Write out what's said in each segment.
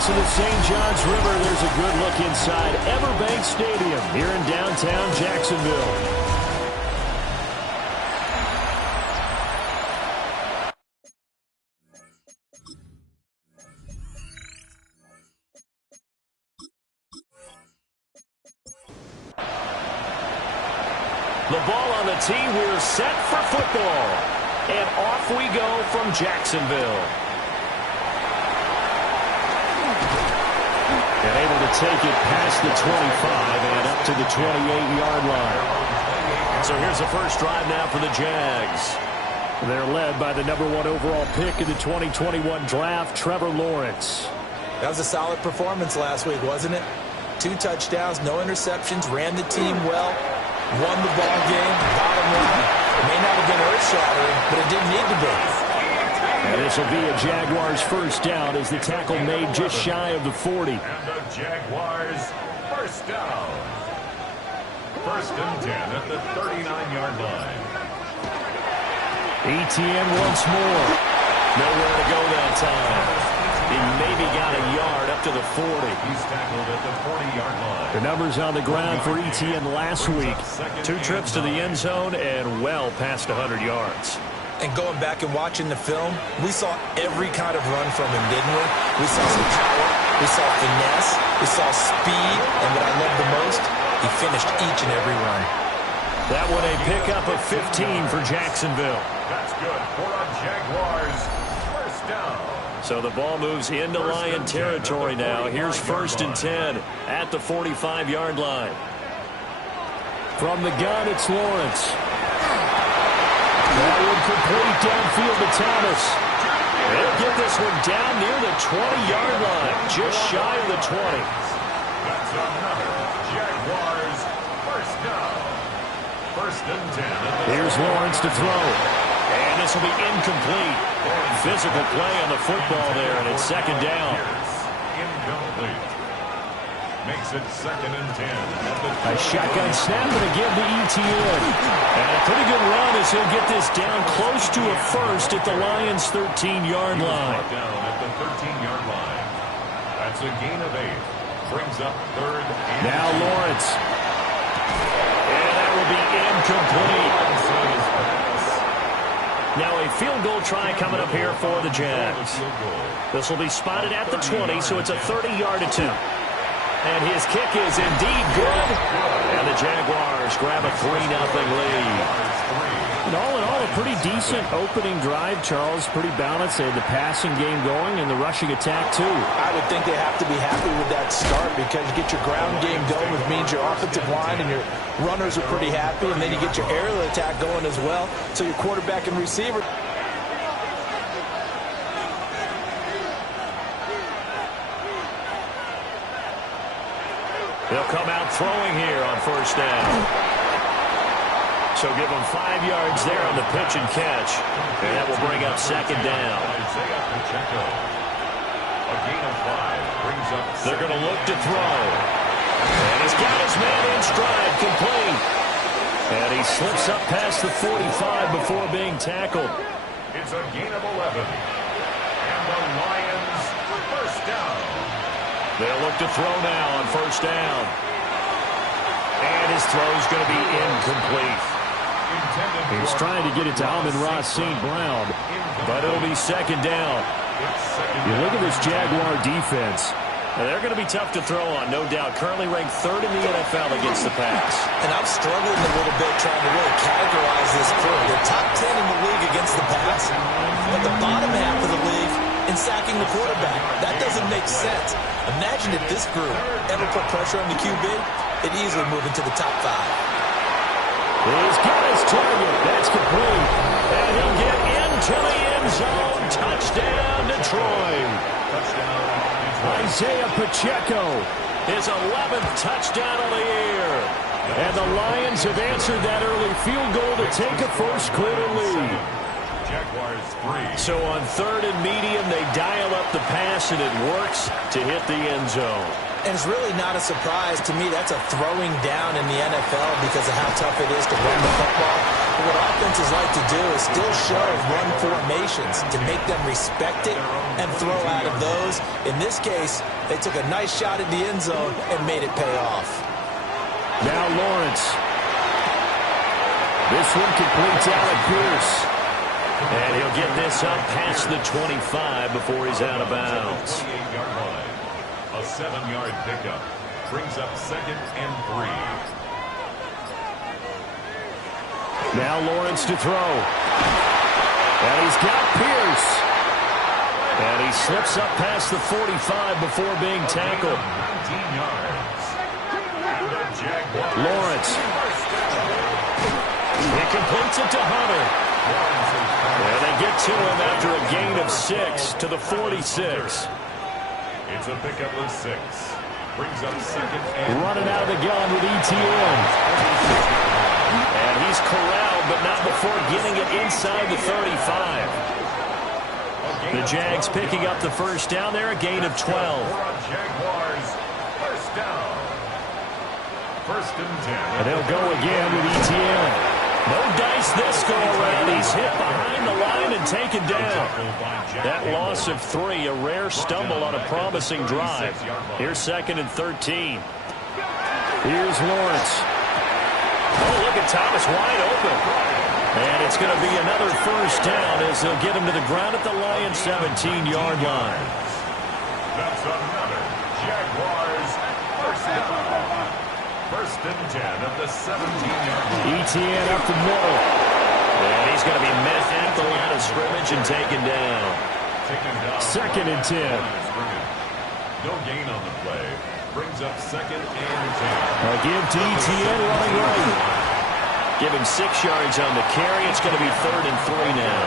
banks of the St. Johns River, there's a good look inside Everbank Stadium here in downtown Jacksonville. The ball on the tee, we're set for football. And off we go from Jacksonville. And able to take it past the 25 and up to the 28-yard line. So here's the first drive now for the Jags. They're led by the #1 overall pick in the 2021 draft, Trevor Lawrence. That was a solid performance last week, wasn't it? 2 touchdowns, no interceptions, ran the team well, won the ball game. Bottom line, it may not have been earth-shattering, but it didn't need to be. And this will be a Jaguars first down as the tackle made just shy of the 40. And the Jaguars first down. First and 10 at the 39-yard line. Etienne once more. Nowhere to go that time. He maybe got a yard up to the 40. He's tackled at the 40-yard line. The numbers on the ground for Etienne last week. 2 trips to the end zone and well past 100 yards. And going back and watching the film, we saw every kind of run from him, didn't we? We saw some power, we saw finesse, we saw speed, and what I loved the most, he finished each and every run. That one a pickup of 15 for Jacksonville. That's good for a Jaguars first down. So the ball moves into Lion territory now. Here's first and 10 at the 45-yard line. From the gun, it's Lawrence. That one complete downfield to Thomas. They'll get this one down near the 20-yard line, just shy of the 20. That's another Jaguars first down. First and 10. Here's Lawrence to throw. And this will be incomplete. Physical play on the football there, and it's second down. Incomplete. Makes it second and 10. A shotgun snap and a give to Etienne. And a pretty good run as he'll get this down close to a first at the Lions' 13-yard line. Down at the 13-yard line. That's a gain of 8. Brings up third and now Lawrence. And that will be incomplete. Now a field goal try coming up here for the Jags. This will be spotted at the 20, so it's a 30-yard attempt. And his kick is indeed good. And the Jaguars grab a 3-0 lead. And all in all, a pretty decent opening drive, Charles. Pretty balanced. They had the passing game going and the rushing attack, too. I would think they have to be happy with that start because you get your ground game going, which means your offensive line and your runners are pretty happy. And then you get your aerial attack going as well. So your quarterback and receiver. They'll come out throwing here on first down. So give them 5 yards there on the pitch and catch. And that will bring up second down. a gain of 5 brings up. They're going to look to throw. And he's got his man in stride, complete. And he slips up past the 45 before being tackled. It's a gain of 11. And the Lions first down. They'll look to throw now on first down. And his throw's going to be incomplete. He's trying to get it to Amon-Ra St. Brown, but it'll be second down. You look at this Jaguar defense. They're going to be tough to throw on, no doubt. Currently ranked 3rd in the NFL against the pass. And I'm struggling a little bit trying to really categorize this crew. They're top 10 in the league against the pass, but the bottom half of the league in sacking the quarterback. That doesn't make sense. Imagine if this group ever put pressure on the QB, it'd easily move into the top 5. He's got his target. That's complete. And he'll get into the end zone. Touchdown, Detroit. Isaiah Pacheco, his 11th touchdown of the year. And the Lions have answered that early field goal to take a first-quarter lead. Jaguars 3. So on 3rd and medium, they dial up the pass, and it works to hit the end zone. And it's really not a surprise to me. That's a throwing down in the NFL because of how tough it is to run the football. What offenses like to do is still show run formations to make them respect it and throw out of those. In this case, they took a nice shot at the end zone and made it pay off. Now Lawrence. This one completes Alec Pierce. And he'll get this up past the 25 before he's out of bounds. A 7-yard pickup brings up 2nd and 3. Now Lawrence to throw. And he's got Pierce. And he slips up past the 45 before being tackled. 19 yards. And the Jaguars. Lawrence. He completes it to Hunter. And they get to him after a gain of 6 to the 46. It's a pickup of 6. Brings up 2nd and running out of the gun with ETN. And he's corralled, but not before getting it inside the 35. The Jags picking up the first down there, a gain of 12. Jaguars, first down. 1st and 10. And they'll go again with ETN. No dice this go around. He's hit behind the line and taken down. That loss of 3, a rare stumble on a promising drive. Here's 2nd and 13. Here's Lawrence. Oh, look at Thomas wide open. And it's going to be another first down as they'll get him to the ground at the Lions' 17-yard line. That's another Jaguars first down. 1st and 10 at the 17-yard line. ETN up the middle. And he's going to be met at the line of scrimmage and taken down. 2nd and 10. No gain on the play. Brings up 2nd and 10. A give to ETN running right. Give him 6 yards on the carry. It's going to be 3rd and 3 now.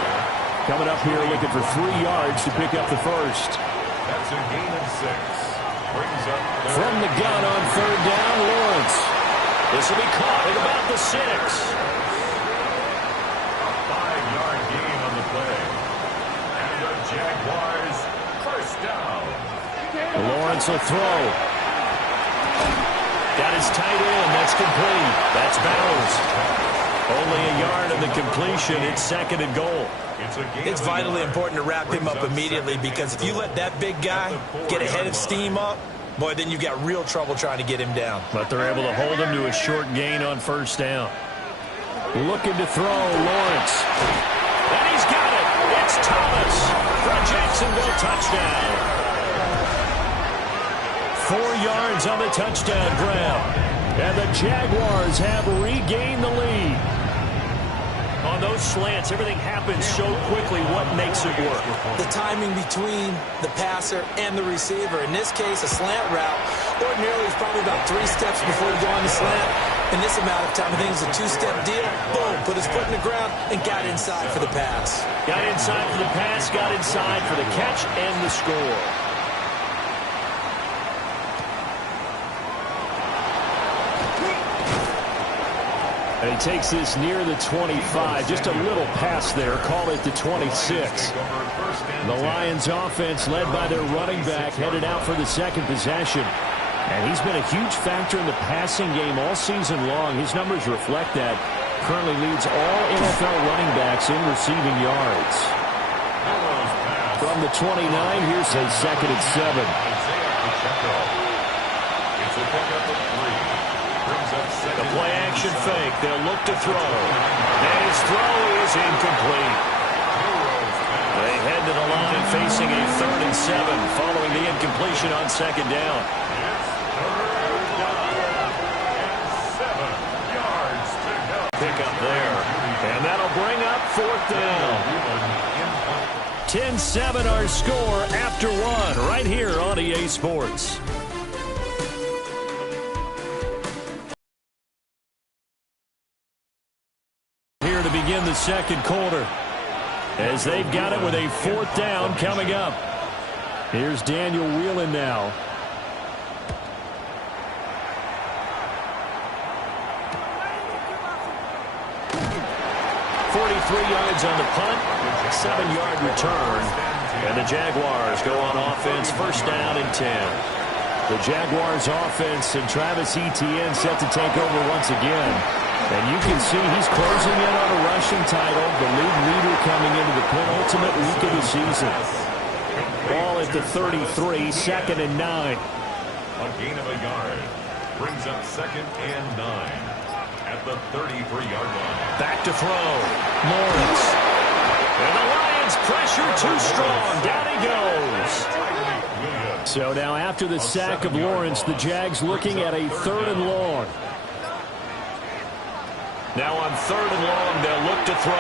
Coming up here looking for 3 yards to pick up the first. That's a gain of 6. Brings up from the gun on 3rd down, Lawrence. This will be caught at about the 6. A 5-yard gain on the play. And the Jaguars first down. Lawrence will throw. Got his tight end. That's complete. That's Bowers. Only a yard of the completion. It's 2nd and goal. It's vitally important to wrap him up immediately, because if you let that big guy get ahead of steam up, boy, then you've got real trouble trying to get him down. But they're able to hold him to a short gain on first down. Looking to throw, Lawrence. And he's got it. It's Thomas for a Jacksonville touchdown. 4 yards on the touchdown ground. And the Jaguars have regained the lead. On those slants, everything happens so quickly. What makes it work? The timing between the passer and the receiver. In this case, a slant route. Ordinarily, it's probably about 3 steps before you go on the slant. In this amount of time, I think it's a 2-step deal. Boom, put his foot in the ground and got inside for the pass. Got inside for the pass, got inside for the catch and the score. And he takes this near the 25. Just a little pass there. Call it the 26. The Lions offense led by their running back headed out for the 2nd possession. And he's been a huge factor in the passing game all season long. His numbers reflect that. Currently leads all NFL running backs in receiving yards. From the 29, here's a 2nd and 7. It's a pickup of 3. The play-action fake. They'll look to throw. And his throw is incomplete. They head to the line facing a 3rd and 7 following the incompletion on 2nd down. Pick up there. And that'll bring up 4th down. 10-7 our score after 1 right here on EA Sports. To begin the 2nd quarter, as they've got it with a 4th down coming up. Here's Daniel Whelan now. Yards on the punt, 7-yard return, and the Jaguars go on offense, first down and 10. The Jaguars offense and Travis Etienne set to take over once again. And you can see he's closing in on a rushing title, the league leader coming into the penultimate week of the season. Ball at the 33, 2nd and 9. A gain of a yard. Brings up 2nd and 9 at the 33-yard line. Back to throw. Lawrence. And the Lions pressure too strong. Down he goes. So now after the sack of Lawrence, the Jags looking at a 3rd and long. Now on 3rd and long, they'll look to throw.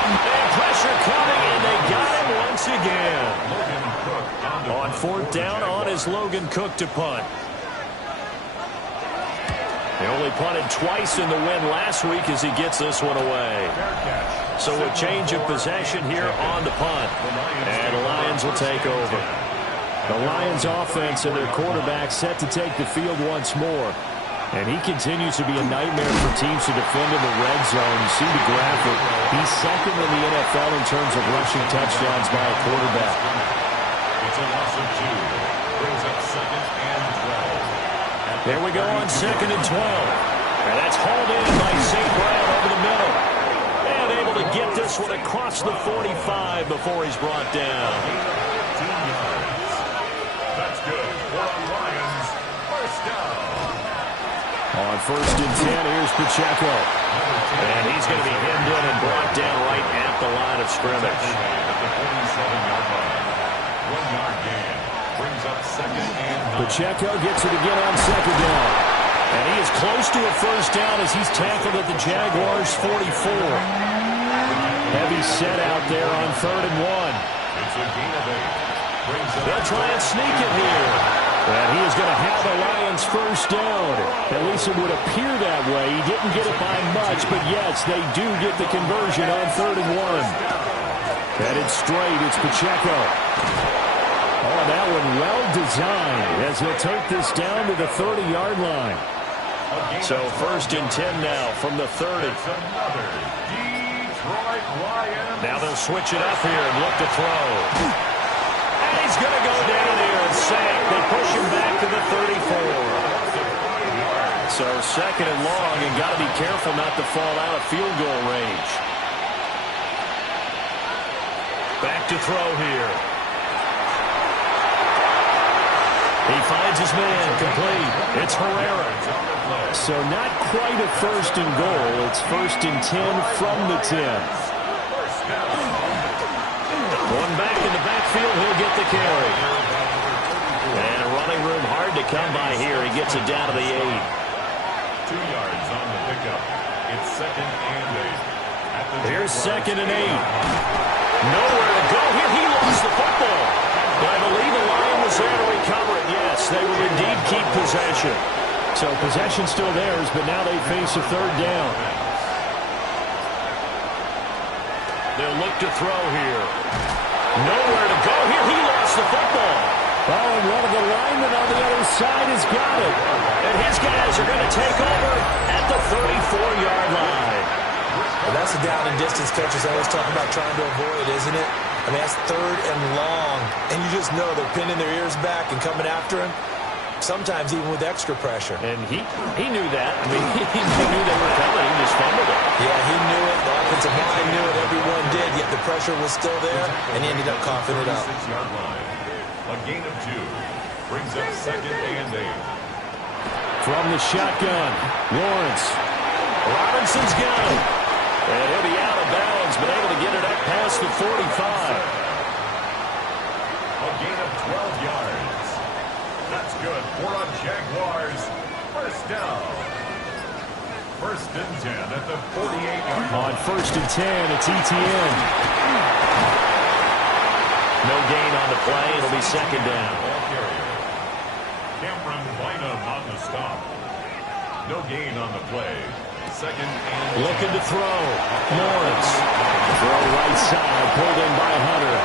And pressure coming, and they got him once again. On 4th down, on is Logan Cook to punt. They only punted twice in the win last week as he gets this one away. So a change of possession here on the punt. And the Lions will take over. The Lions offense and their quarterback set to take the field once more. And he continues to be a nightmare for teams to defend in the red zone. You see the graphic. He's 2nd in the NFL in terms of rushing touchdowns by a quarterback. It's a loss of 2. Brings up 2nd and 12. There we go on 2nd and 12. And that's hauled in by St. Brown over the middle. And able to get this one across the 45 before he's brought down. 15 yards. That's good for the Lions. First down. On 1st and 10, here's Pacheco. And he's going to be hemmed in and brought down right at the line of scrimmage. At the 47-yard line. 1-yard gain. Brings up 2nd and 9. Pacheco gets it again on 2nd down. And he is close to a first down as he's tackled at the Jaguars' 44. Heavy set out there on 3rd and 1. It's a gain of 8. They'll try and sneak it here. And he is going to have the Lions first down. At least it would appear that way. He didn't get it by much, but yes, they do get the conversion on 3rd and 1. Headed straight, it's Pacheco. Oh, that one well designed as he'll take this down to the 30-yard line. So 1st and 10 now from the 30. Now they'll switch it up here and look to throw. And he's going to go down here and sack. They push him back to the 34. So 2nd and long, and got to be careful not to fall out of field goal range. Back to throw here. He finds his man, complete. It's Herrera. So not quite a 1st and goal. It's 1st and 10 from the 10. Going back in the backfield, he'll get the carry. And running room hard to come by here. He gets it down to the 8. 2 yards on the pickup. It's 2nd and 8. Here's 2nd and 8. Nowhere to go here. He lost the football. But I believe the line was there to recover it. Yes, they will indeed keep possession. So possession still theirs, but now they face a 3rd down. They'll look to throw here. Nowhere to go here. He lost the football. Oh, and one of the linemen on the other side has got it. And his guys are going to take over at the 34-yard line. Well, that's the down and distance coaches always talk about trying to avoid, isn't it? I mean, that's 3rd and long. And you just know they're pinning their ears back and coming after him, sometimes even with extra pressure. And he knew that. I mean, he knew they were coming. He just fumbled it. Yeah, he knew it. The offensive line knew it. Everyone did, yet the pressure was still there, and he ended up coughing it up. 6-yard line. A gain of 2. Brings up 2nd and 8. From the shotgun, Lawrence. Robinson's got it. And he'll be out of bounds, but able to get it up past the 45. A gain of 12 yards. That's good for a Jaguars. First down. 1st and 10 at the 48-yard line. On 1st and 10, it's ETN. No gain on the play. It'll be 2nd down. Cameron Bynum on the stop. No gain on the play. 2nd and looking to throw. Lawrence. Throw right side. Pulled in by Hunter.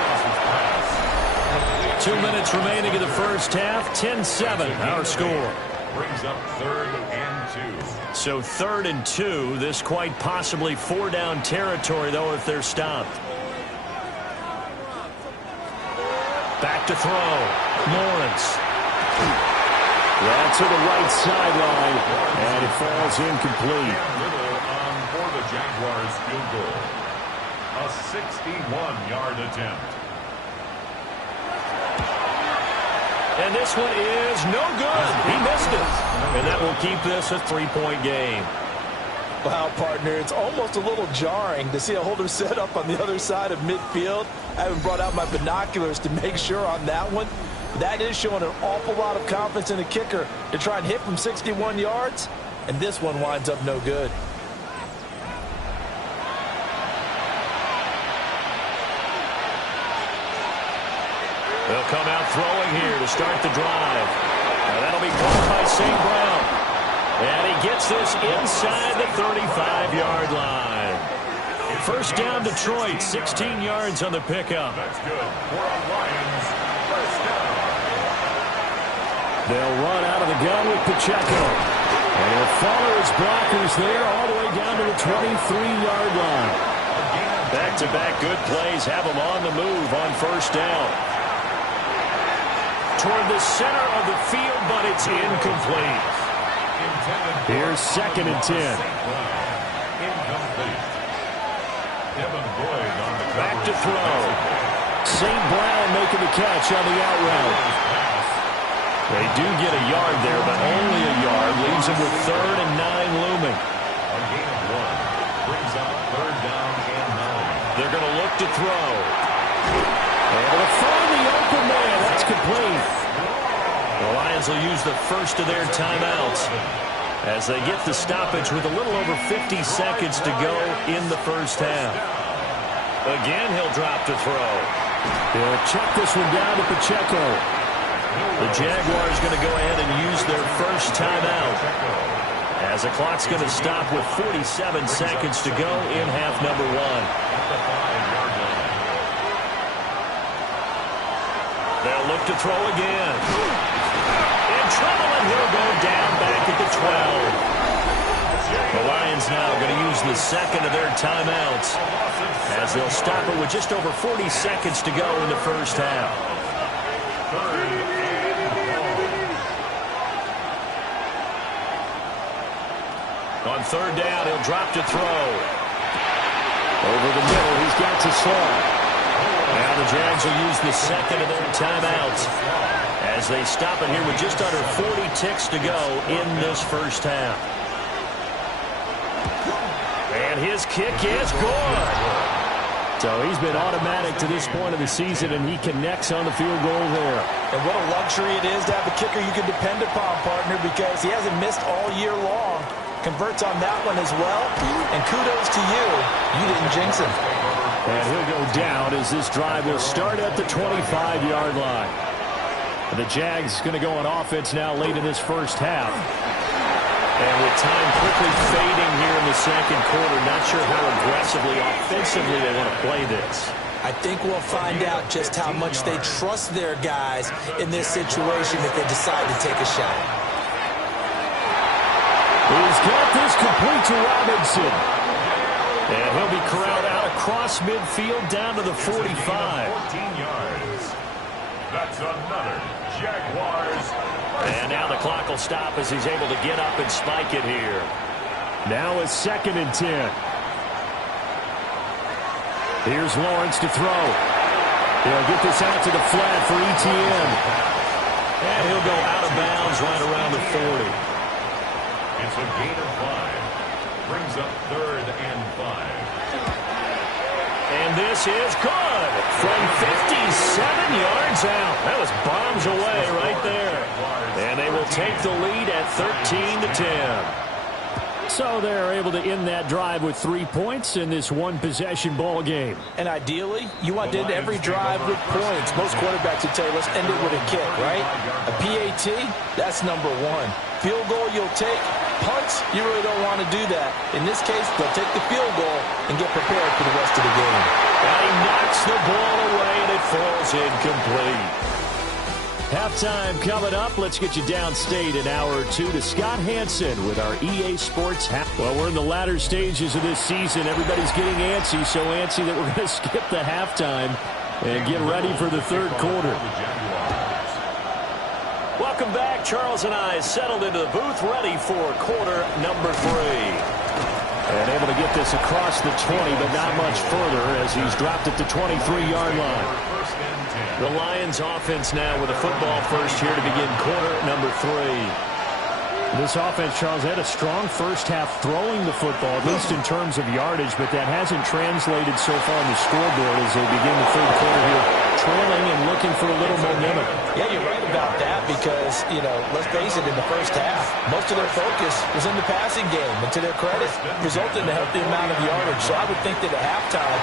2 minutes remaining in the first half. 10-7 our score. Brings up 3rd and 2. So 3rd and 2. This quite possibly 4-down territory, though, if they're stopped. Back to throw. Lawrence. Yeah, to the right sideline, and it falls incomplete. Little for the Jaguars field goal. A 61-yard attempt. And this one is no good. He missed it. And that will keep this a 3-point game. Wow, partner, it's almost a little jarring to see a holder set up on the other side of midfield. I haven't brought out my binoculars to make sure on that one. That is showing an awful lot of confidence in the kicker to try and hit from 61 yards. And this one winds up no good. They'll come out throwing here to start the drive. Now that'll be caught by St. Brown. And he gets this inside the 35-yard line. First down, Detroit, 16 yards on the pickup. That's good. For our Lions, first down. They'll run out of the gun with Pacheco. And he'll follow his blockers there all the way down to the 23-yard line. Back-to-back good plays have him on the move on first down. Toward the center of the field, but it's incomplete. Here's 2nd and 10. Back to throw. St. Brown making the catch on the out route. They do get a yard there, but only a yard. Leaves them with 3rd and 9 looming. A gain of 1 brings up 3rd down and 9. They're going to look to throw. Able to find the open man. That's complete. The Lions will use the first of their timeouts as they get the stoppage with a little over 50 seconds to go in the first half. Again, he'll drop to throw. He'll check this one down to Pacheco. The Jaguars going to go ahead and use their first timeout as the clock's going to stop with 47 seconds to go in half number 1. They'll look to throw again. In trouble, and he'll go down back at the 12. The Lions now going to use the second of their timeouts as they'll stop it with just over 40 seconds to go in the first half. On 3rd down, he'll drop to throw. Over the middle, he's got to slot. Now the Jags will use the second of their timeouts as they stop it here with just under 40 ticks to go in this first half. And his kick is good. So he's been automatic to this point of the season, and he connects on the field goal there. And what a luxury it is to have a kicker you can depend upon, partner, because he hasn't missed all year long. Converts on that one as well. And kudos to you. You didn't jinx him. And he'll go down as this drive will start at the 25-yard line. And the Jags going to go on offense now late in this first half. And with time quickly fading here in the second quarter, not sure how aggressively, offensively they want to play this. I think we'll find out just how much they trust their guys in this situation if they decide to take a shot. He's got this complete to Robinson. And he'll be corralled out across midfield down to the 45. 14 yards. That's another Jaguars. And now the clock will stop as he's able to get up and spike it here. Now it's 2nd and 10. Here's Lawrence to throw. He'll get this out to the flat for ETN. And he'll go out of bounds right around the 40. It's a gain of 5. Brings up 3rd and 5. And this is good from 57 yards out. That was bombs away right there. And they will take the lead at 13-10. So they're able to end that drive with 3 points in this one-possession ball game. And ideally, you want to end every drive with points. Most quarterbacks would tell you, let's end it with a kick, right? A PAT, that's number 1. Field goal you'll take. Punts, you really don't want to do that. In this case, they'll take the field goal and get prepared for the rest of the game. And he knocks the ball away, and it falls incomplete. Halftime coming up. Let's get you downstate in hour 2 to Scott Hansen with our EA Sports half. Well, we're in the latter stages of this season. Everybody's getting antsy, so antsy that we're going to skip the halftime and get ready for the third quarter. Welcome back. Charles and I settled into the booth, ready for quarter number 3. And able to get this across the 20, but not much further as he's dropped at the 23-yard line. The Lions offense now with a football first here to begin quarter number 3. This offense, Charles, had a strong first half throwing the football, at least in terms of yardage, but that hasn't translated so far on the scoreboard as they begin the third quarter here, trailing and looking for a little momentum. Yeah, you're right about that because, let's face it, in the first half, most of their focus was in the passing game. And to their credit, resulted in a healthy amount of yardage. So I would think that at halftime,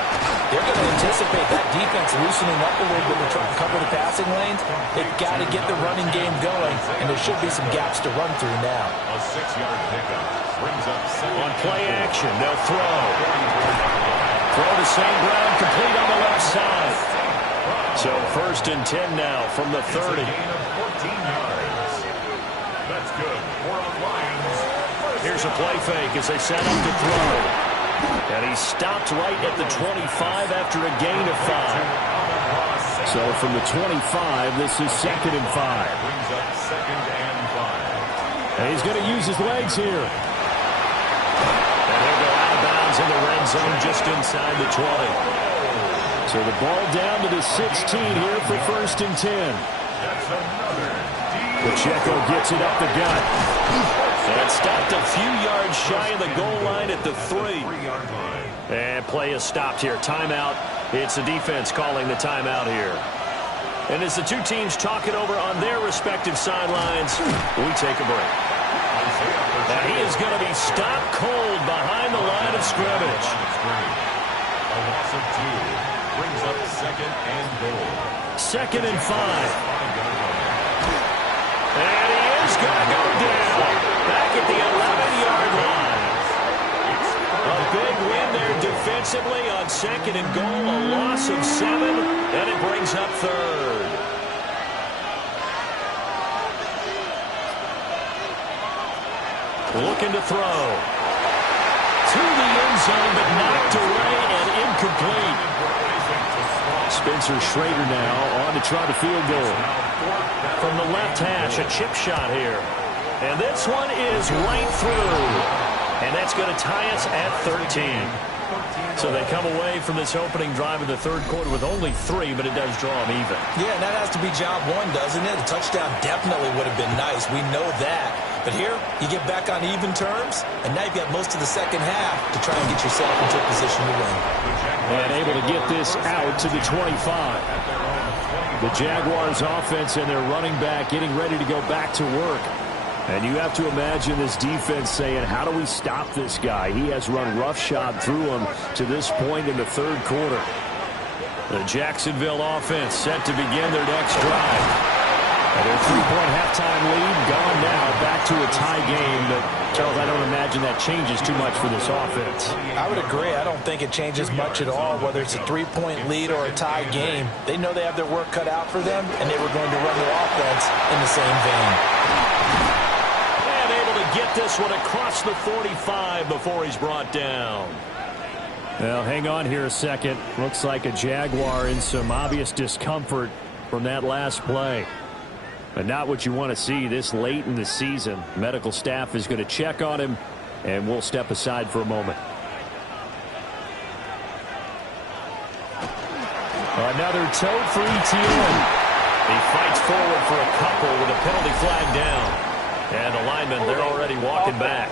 they're going to anticipate that defense loosening up a little bit to try to cover the passing lanes. They've got to get the running game going, and there should be some gaps to run through now. A 6-yard pickup brings up on play action. They'll throw. Throw to St. Brown, complete on the left side. So 1st and 10 now from the 30. Gain of 14 yards. That's good. 4 on Lions. Here's a play fake as they set up to throw. And he stopped right at the 25 after a gain of 5. So from the 25, this is 2nd and 5. Brings up 2nd and 5. And he's going to use his legs here. And he'll go out of bounds in the red zone just inside the 20. So the ball down to the 16 here for 1st and 10. That's another. Pacheco gets it up the gut. And stopped a few yards shy of the goal line at the 3-yard line. And play is stopped here. Timeout. It's the defense calling the timeout here. And as the two teams talk it over on their respective sidelines, we take a break. And he is going to be stopped cold behind the line of scrimmage. A loss of 2. Brings up 2nd and goal. 2nd and 5. And he is going to go down back at the 11-yard line. A big win there defensively on 2nd and goal. A loss of 7, and it brings up 3rd. Looking to throw. To the end zone, but knocked away and incomplete. Spencer Schrader now on to try the field goal. From the left hash, a chip shot here. And this one is right through. And that's going to tie us at 13. So they come away from this opening drive in the third quarter with only 3, but it does draw them even. Yeah, and that has to be job 1, doesn't it? A touchdown definitely would have been nice. We know that. But here, you get back on even terms, and now you've got most of the second half to try and get yourself into a position to win. And able to get this out to the 25. The Jaguars offense and their running back getting ready to go back to work. And you have to imagine this defense saying, how do we stop this guy? He has run roughshod through him to this point in the third quarter. The Jacksonville offense set to begin their next drive. And their 3-point halftime lead gone now, back to a tie game. But, Charles, I don't imagine that changes too much for this offense. I would agree. I don't think it changes much at all, whether it's a 3-point lead or a tie game. They know they have their work cut out for them, and they were going to run their offense in the same vein. And able to get this one across the 45 before he's brought down. Well, hang on here a second. Looks like a Jaguar in some obvious discomfort from that last play. But not what you want to see this late in the season. Medical staff is going to check on him, and we'll step aside for a moment. Another tote for ETN. He fights forward for a couple with a penalty flag down. And the linemen, they're already walking back.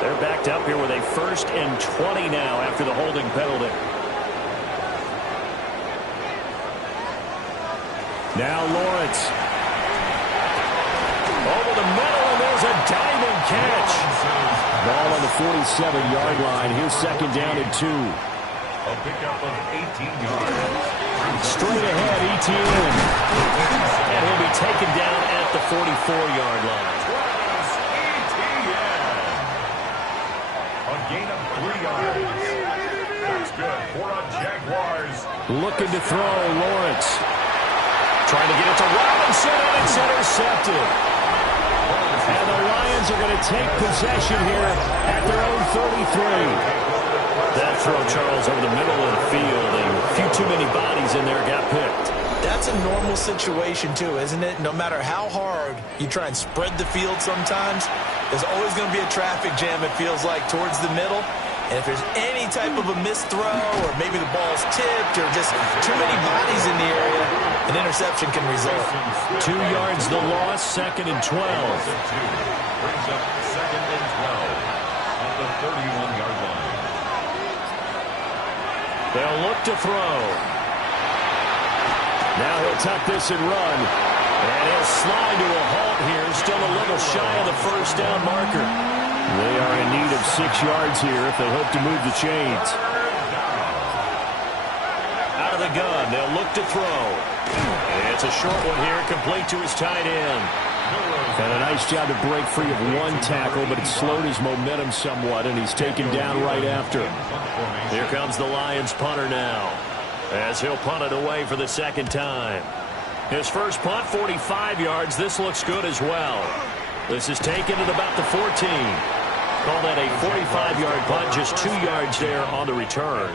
They're backed up here with a 1st and 20 now after the holding penalty. Now Lawrence. Over the middle, and there's a diving catch. Ball on the 47-yard line. Here's 2nd down and 2. A pickup of 18 yards. Straight ahead, ETN. And he'll be taken down at the 44-yard line. A gain of 3 yards. That's good for a Jaguars. Looking to throw, Lawrence. Trying to get it to Robinson, and it's intercepted. And the Lions are going to take possession here at their own 33. That throw, Charles, over the middle of the field, and a few too many bodies in there got picked. That's a normal situation, too, isn't it? No matter how hard you try and spread the field sometimes, there's always going to be a traffic jam, it feels like, towards the middle. And if there's any type of a missed throw or maybe the ball's tipped or just too many bodies in the area, an interception can result. 2 yards the loss, 2nd and 12. Brings up 2nd and 12 at the 31-yard line. They'll look to throw. Now he'll tuck this and run. And he'll slide to a halt here, still a little shy of the first down marker. They are in need of 6 yards here if they hope to move the chains. Out of the gun, they'll look to throw. It's a short one here, complete to his tight end. And a nice job to break free of one tackle, but it slowed his momentum somewhat, and he's taken down right after. Here comes the Lions punter now, as he'll punt it away for the second time. His first punt, 45 yards. This looks good as well. This is taken at about the 14. Call that a 45-yard punt, just 2 yards there on the return.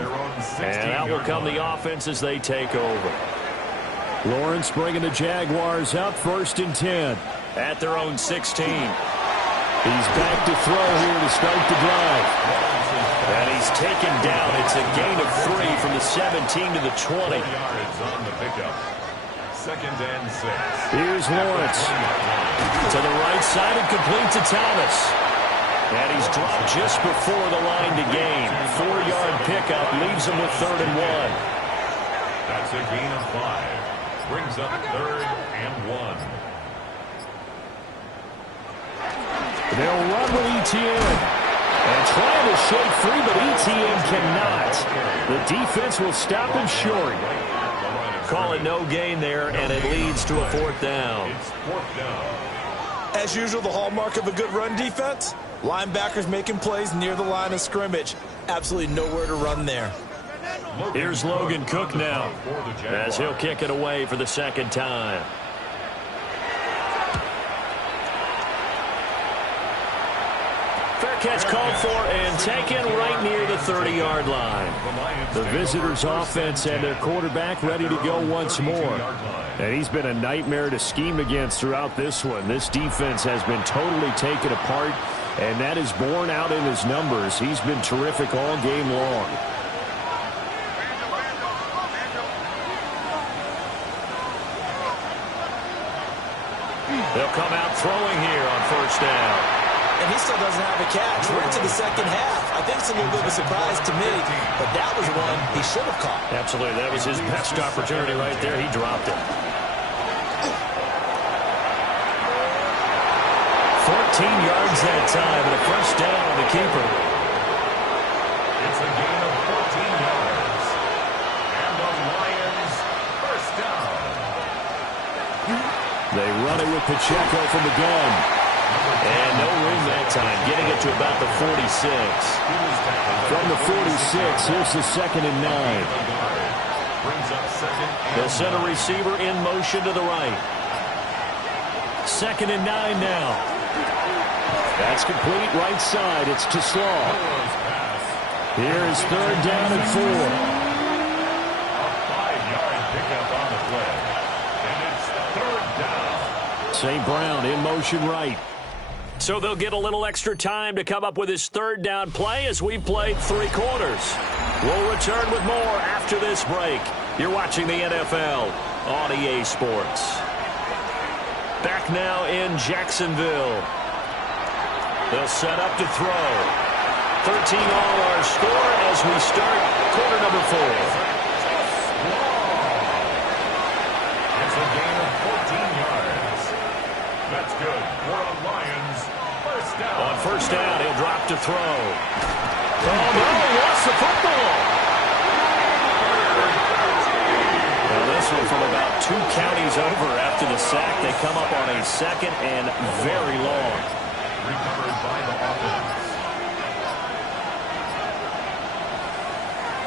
And out will come the offense as they take over. Lawrence bringing the Jaguars up, 1st and 10. At their own 16. He's back to throw here to start the drive. And he's taken down. It's a gain of 3 from the 17 to the 20. Yards on the pickup. 2nd and 6. Here's Lawrence. To the right side and complete to Thomas. And he's dropped just before the line to gain. 4-yard pickup leaves him with 3rd and 1. That's a gain of 5. Brings up 3rd and 1. They'll run with ETN. And trying to shake free, but ETN cannot. The defense will stop him short. Call it no gain there, and it leads to a 4th down. It's 4th down. As usual, the hallmark of a good run defense, linebackers making plays near the line of scrimmage. Absolutely nowhere to run there. Here's Logan Cook now, as he'll kick it away for the 2nd time. Fair catch called for and taken right near the 30-yard line. The visitors' offense and their quarterback ready to go once more. And he's been a nightmare to scheme against throughout this one. This defense has been totally taken apart, and that is borne out in his numbers. He's been terrific all game long. They'll come out throwing here on 1st down. And he still doesn't have a catch. We're into the second half. I think it's a little bit of a surprise to me, but that was one he should have caught. Absolutely. That was his best opportunity right there. He dropped it. 14 yards that time, and a 1st down on the keeper. It's a gain of 14 yards. And the Lions, 1st down. They run it with Pacheco from the gun. And no room that time, getting it to about the 46. From the 46, here's the 2nd and 9. They'll send a receiver in motion to the right. 2nd and 9 now. That's complete right side. It's to Slaw. Here's 3rd down and 4. A 5-yard pickup on the play. And it's 3rd down. St. Brown in motion right. So they'll get a little extra time to come up with his 3rd down play as we played 3 quarters. We'll return with more after this break. You're watching the NFL on EA Sports. Back now in Jacksonville. They'll set up to throw. 13 all our score as we start quarter number 4. It's a gain of 14 yards. That's good for the Lions. 1st down. On 1st down, he'll drop to throw. Oh, no, lost the football. Now this one from about 2 counties over after the sack. They come up on a 2nd and very long. Recovered by the offense.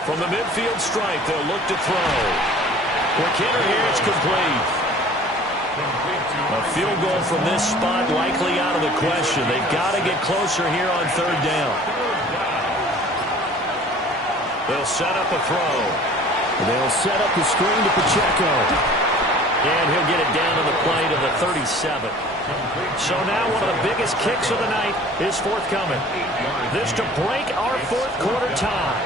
From the midfield stripe, they'll look to throw. Quick hitter here, it's complete. A field goal from this spot likely out of the question. They've got to get closer here on 3rd down. They'll set up a throw. They'll set up the screen to Pacheco. And he'll get it down to the play to the 37. So now one of the biggest kicks of the night is forthcoming. This to break our fourth quarter tie.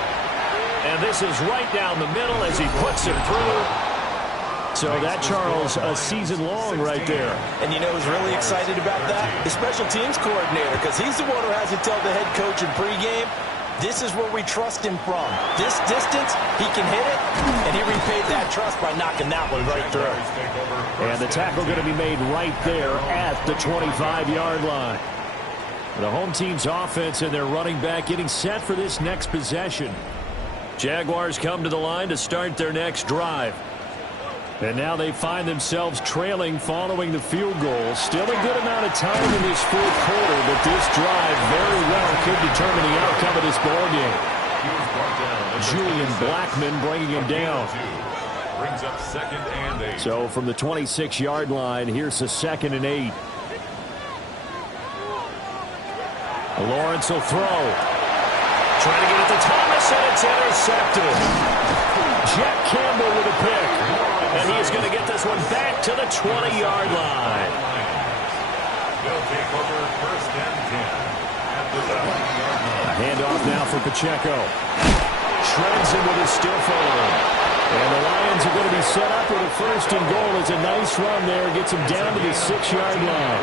And this is right down the middle as he puts it through. So that, Charles, a season long right there. And you know who's really excited about that? The special teams coordinator, because he's the one who has to tell the head coach in pregame, this is where we trust him from. This distance, he can hit it, and he repaid that trust by knocking that one right through. And the tackle going to be made right there at the 25-yard line. The home team's offense and their running back getting set for this next possession. Jaguars come to the line to start their next drive. And now they find themselves trailing following the field goal. Still a good amount of time in this fourth quarter, but this drive very well could determine the outcome of this ball game. Julian Blackman bringing him down. Brings up 2nd and 8. So from the 26-yard line, here's a 2nd and 8. Lawrence will throw. Trying to get it to Thomas, and it's intercepted. Jack Campbell with a pick. And he is going to get this one back to the 20-yard line. They'll take over 1st and 10 at the 20-yard line. A handoff now for Pacheco. Shreds him with his stiff arm. And the Lions are going to be set up with a 1st and goal. It's a nice run there. Gets him down to the 6-yard line.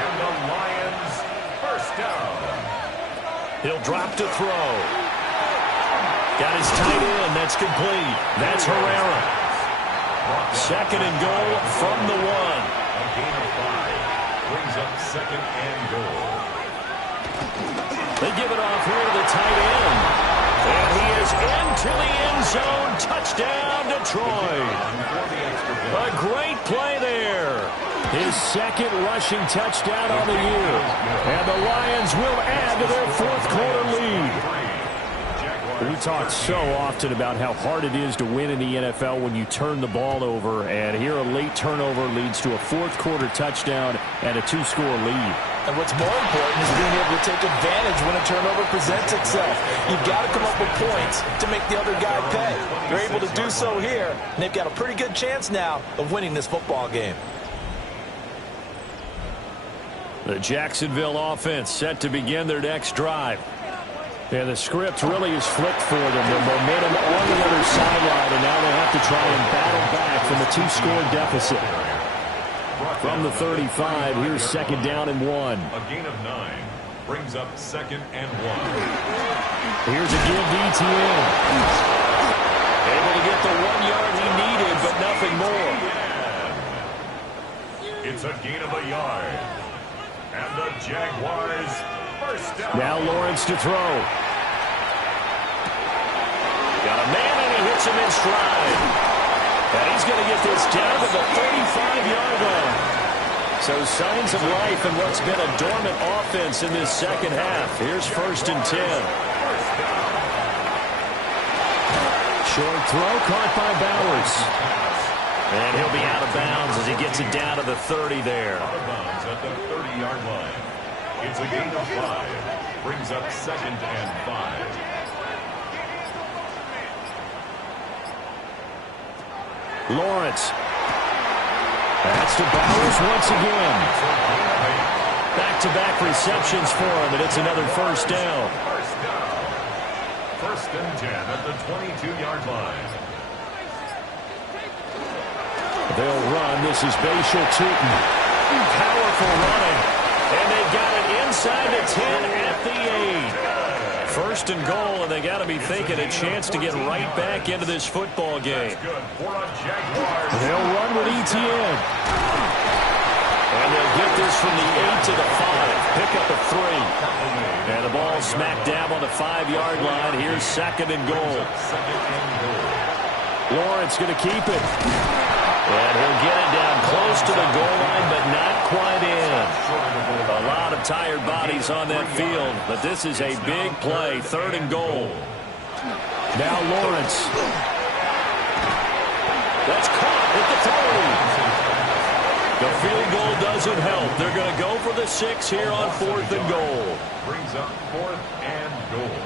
And the Lions 1st down. He'll drop to throw. Got his tight end. That's complete. That's Herrera. 2nd and goal from the 1. A gain of 5. Brings up 2nd and goal. They give it off here to the tight end. And he is into the end zone. Touchdown, Detroit. A great play there. His 2nd rushing touchdown on the year. And the Lions will add to their fourth quarter lead. We talk so often about how hard it is to win in the NFL when you turn the ball over. And here a late turnover leads to a fourth quarter touchdown and a 2-score lead. And what's more important is being able to take advantage when a turnover presents itself. You've got to come up with points to make the other guy pay. They're able to do so here, and they've got a pretty good chance now of winning this football game. The Jacksonville offense set to begin their next drive. And the script really is flipped for them. The momentum on the other sideline, and now they have to try and battle back from a 2-score deficit. From the 35, here's 2nd down and 1. A gain of 9 brings up 2nd and 1. Here's a give to Etienne. Able to get the 1 yard he needed, but nothing more. It's a gain of a yard. And the Jaguars 1st down. Now Lawrence to throw. Got a man, and he hits him in stride. And he's going to get this down to the 35-yard line. So signs of life in what's been a dormant offense in this second half. Here's 1st and 10. Short throw caught by Bowers. And he'll be out of bounds as he gets it down to the 30 there. Out of bounds at the 30-yard line. It's a gain of 5. Brings up 2nd and 5. Lawrence. That's to Bowers once again. Back-to-back receptions for him, and it's another 1st down. 1st and 10 at the 22-yard line. They'll run. This is Bashal Tootin. Powerful running. And they've got it inside the 10 at the 8. 1st and goal, and they got to be thinking a chance to get right back into this football game. They'll run with Etienne. And they'll get this from the 8 to the 5. Pick up a 3. And the ball smacked down on the 5-yard line. Here's 2nd and goal. Lawrence going to keep it. And he'll get it down close to the goal line, but not quite in. A lot of tired bodies on that field, but this is a big play. 3rd and goal. Now Lawrence. That's caught at the 30. The field goal doesn't help. They're going to go for the 6 here on 4th and goal. Brings up 4th and goal.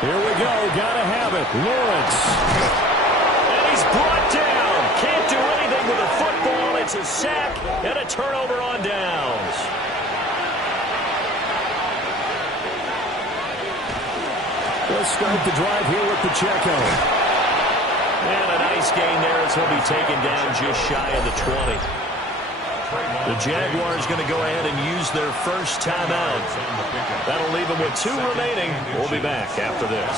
Here we go. Gotta have it. Lawrence. And he's brought down. Can't do anything with a football. It's a sack and a turnover on downs. They'll start the drive here with Pacheco. And a nice gain there as he'll be taken down just shy of the 20. The Jaguars going to go ahead and use their first timeout. That'll leave them with 2 remaining. We'll be back after this.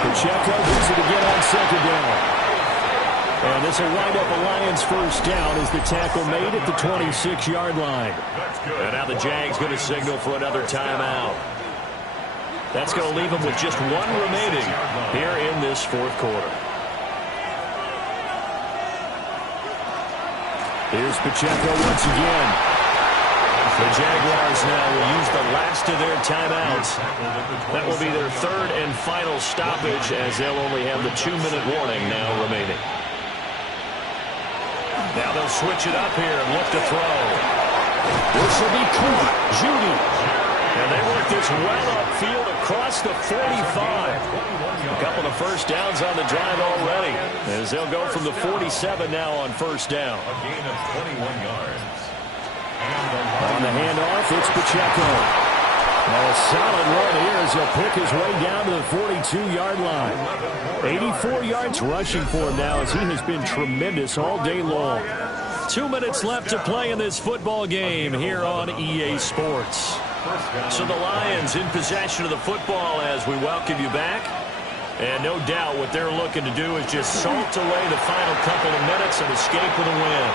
Pacheco does it again on second down. And this will wind up a Lions first down as the tackle made at the 26-yard line. And now the Jags going to signal for another timeout. That's going to leave them with just 1 remaining here in this fourth quarter. Here's Pacheco once again. The Jaguars now will use the last of their timeouts. That will be their 3rd and final stoppage as they'll only have the 2-minute warning now remaining. Now they'll switch it up here and look to throw. This will be caught. Judy. And they work this well upfield across the 45. A couple of first downs on the drive already as they'll go from the 47 now on first down. A gain of 21 yards. On the handoff, it's Pacheco. And a solid run here as he'll pick his way down to the 42-yard line. 84 yards rushing for him now as he has been tremendous all day long. 2 minutes left to play in this football game here on EA Sports. So the Lions in possession of the football as we welcome you back. And no doubt what they're looking to do is just salt away the final couple of minutes and escape with a win.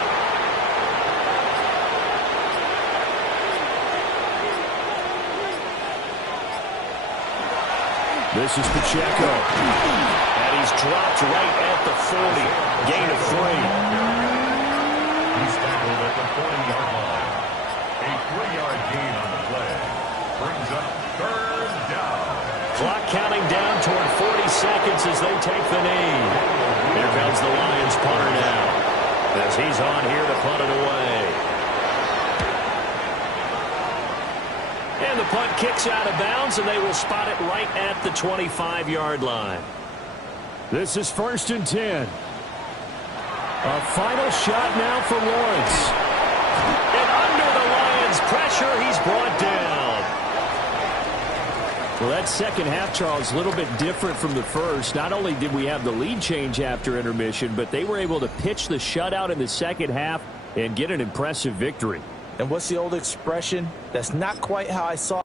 This is Pacheco. And he's dropped right at the 40. Gain of 3. He's tackled at the 40-yard line. A 3-yard gain on the play. Brings up 3rd down. Clock counting down toward 40 seconds as they take the knee. Here comes the Lions punter now as he's on here to punt it away. And the punt kicks out of bounds, and they will spot it right at the 25-yard line. This is 1st and 10. A final shot now for Lawrence. And under the Lions' pressure, he's brought down. Well, that second half, Charles, a little bit different from the first. Not only did we have the lead change after intermission, but they were able to pitch the shutout in the second half and get an impressive victory. And what's the old expression? That's not quite how I saw